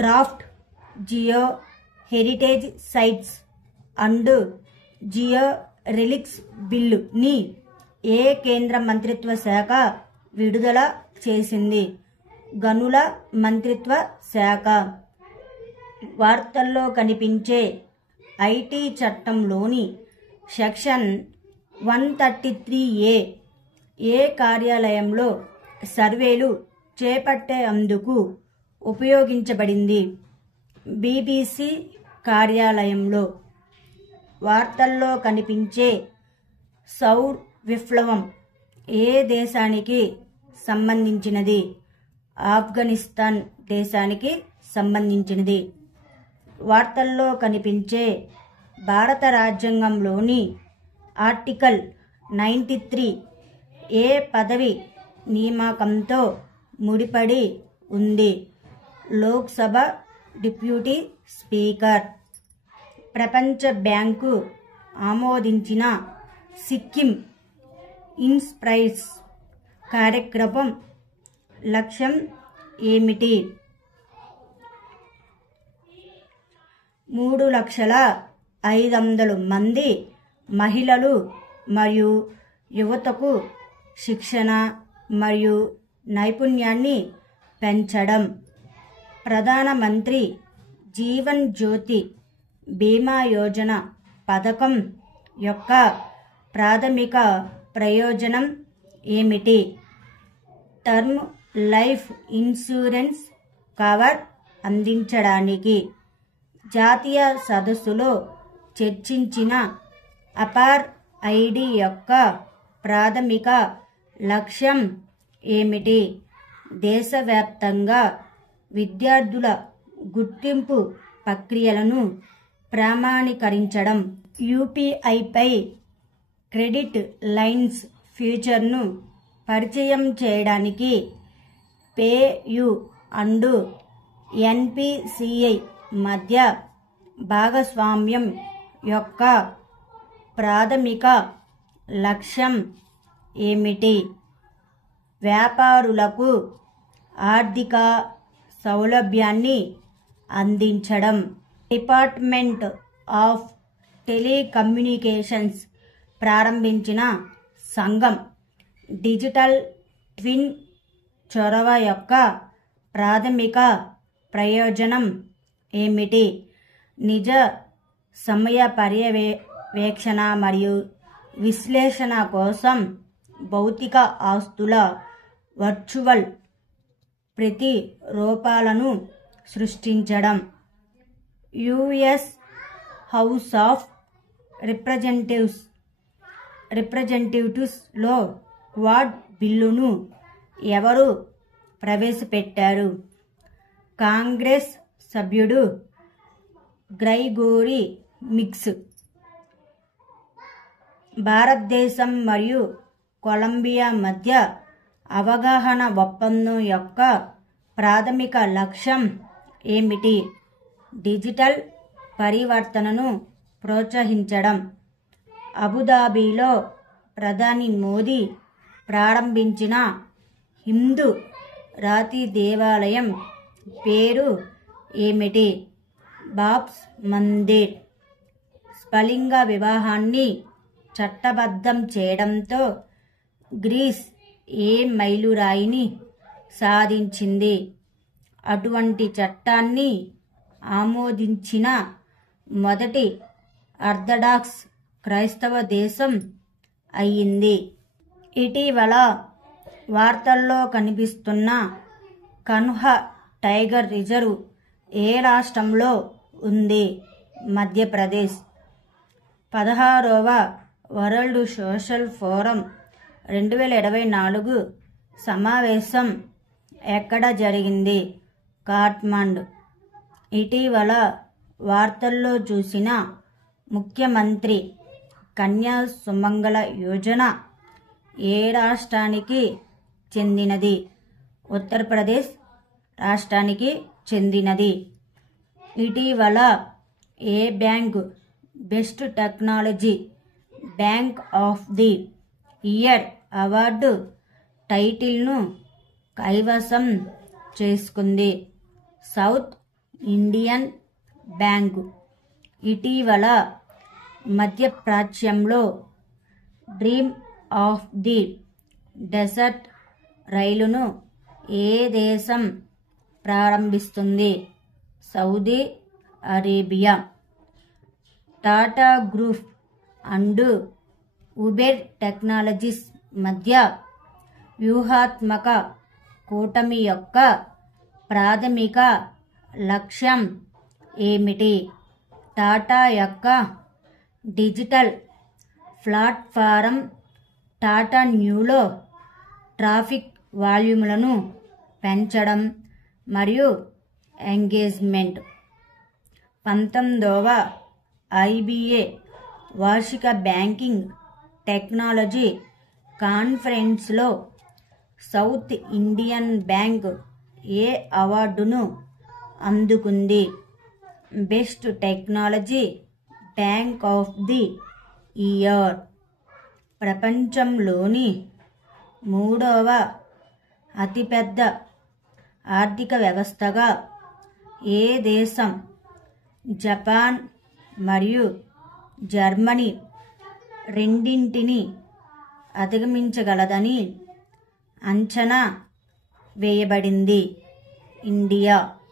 Draft geo heritage sites and geo relics బిల్లుని ఏ కేంద్ర మంత్రిత్వ శాఖ విడుదల చేసింది? గనుల మంత్రిత్వ శాఖ. వార్తల్లో కనిపించే ఐటీ చట్టంలోని సెక్షన్ 133A ఏ కార్యాలయంలో సర్వేలు చేపట్టేందుకు ఉపయోగించబడింది? BBC కార్యాలయంలో. వార్తల్లో కనిపించే సౌర్ విప్లవం ఏ దేశానికి సంబంధించినది? ఆఫ్ఘనిస్తాన్ దేశానికి సంబంధించినది. వార్తల్లో కనిపించే భారత రాజ్యాంగంలోని ఆర్టికల్ 93 ఏ పదవి నియామకంతో ముడిపడి ఉంది? Lok Sabha deputy speaker. ప్రపంచ బ్యాంకు ఆమోదించిన సిక్కిం ఇన్స్పైర్స్ కార్యక్రమం లక్ష్యం ఏమిటి? 3,500,000 మంది మహిళలు మరియు యువతకు శిక్షణ మరియు నైపుణ్యాన్ని పెంచడం. ప్రధానమంత్రి జీవన్ జ్యోతి బీమా యోజన పథకం యొక్క ప్రాథమిక ప్రయోజనం ఏమిటి? టర్మ్ లైఫ్ ఇన్సూరెన్స్ కవర్ అందించడానికి. జాతీయ సదస్సులో చర్చించిన అపార్ ఐడి యొక్క ప్రాథమిక లక్ష్యం ఏమిటి? దేశవ్యాప్తంగా విద్యార్థుల గుర్తింపు ప్రక్రియలను ప్రామాణీకరించడం. యూపీఐపై క్రెడిట్ లైన్స్ ఫీచర్ను పరిచయం చేయడానికి పేయూ అండ్ ఎన్పిసిఐ మధ్య భాగస్వామ్యం యొక్క ప్రాథమిక లక్ష్యం ఏమిటి? వ్యాపారులకు ఆర్థిక సౌలభ్యాన్ని అందించడం. డిపార్ట్మెంట్ ఆఫ్ టెలికమ్యూనికేషన్స్ ప్రారంభించిన సంఘం డిజిటల్ ట్విన్ చొరవ యొక్క ప్రాథమిక ప్రయోజనం ఏమిటి? నిజ సమయ పర్యవేక్షణ మరియు విశ్లేషణ కోసం భౌతిక ఆస్తుల వర్చువల్ ప్రతిరూపాలను సృష్టించడం. యుఎస్ హౌస్ ఆఫ్ రిప్రజెంటేటివ్స్లో క్వాడ్ బిల్లును ఎవరు ప్రవేశపెట్టారు? కాంగ్రెస్ సభ్యుడు గ్రెగోరీ మిక్స్. భారతదేశం మరియు కొలంబియా మధ్య అవగాహన ఒప్పందం యొక్క ప్రాథమిక లక్ష్యం ఏమిటి? డిజిటల్ పరివర్తనను ప్రోత్సహించడం. అబుదాబిలో ప్రధాని మోదీ ప్రారంభించిన హిందూ రాతి దేవాలయం పేరు ఏమిటి? బాబ్స్ మందిర్. స్ఫలింగ వివాహాన్ని చట్టబద్ధం చేయడంతో గ్రీస్ ఏ మైలురాయిని సాధించింది? అటువంటి చట్టాన్ని ఆమోదించిన మొదటి ఆర్థడాక్స్ క్రైస్తవ దేశం అయ్యింది. ఇటీవల వార్తల్లో కనిపిస్తున్న కన్హ టైగర్ రిజర్వ్ ఏ రాష్ట్రంలో ఉంది? మధ్యప్రదేశ్. 16వ వరల్డ్ సోషల్ ఫోరం 2024 సమావేశం ఎక్కడ జరిగింది? కాఠ్మండు. ఇటీవల వార్తల్లో చూసిన ముఖ్యమంత్రి కన్యా సుమంగళ యోజన ఏ రాష్ట్రానికి చెందినది? ఉత్తరప్రదేశ్ రాష్ట్రానికి చెందినది. ఇటీవల ఏ bank best technology bank of the year award టైటిల్ను కైవసం చేసుకుంది? సౌత్ ఇండియన్ బ్యాంక్ ఇటీవల మధ్యప్రాచ్యంలో డ్రీమ్ ఆఫ్ ది డెజర్ట్ రైలును ఏ దేశం ప్రారంభిస్తుంది? Saudi Arabia. Tata group and Uber technologies మధ్య వ్యూహాత్మక కూటమి యొక్క ప్రాథమిక లక్ష్యం ఏమిటి? టాటా యొక్క డిజిటల్ ప్లాట్ఫారం టాటా న్యూలో ట్రాఫిక్ వాల్యూమ్లను పెంచడం మరియు ఎంగేజ్మెంట్. 19వ ఐబిఏ వార్షిక బ్యాంకింగ్ టెక్నాలజీ కాన్ఫరెన్స్లో సౌత్ ఇండియన్ బ్యాంక్ ఏ అవార్డును అందుకుంది? Best technology bank of the year. ప్రపంచంలోని 3వ అతిపెద్ద ఆర్థిక వ్యవస్థగా ఏ దేశం జపాన్ మరియు జర్మనీ రెండింటిని అధిగమించగలదని అంచనా వేయబడింది? ఇండియా.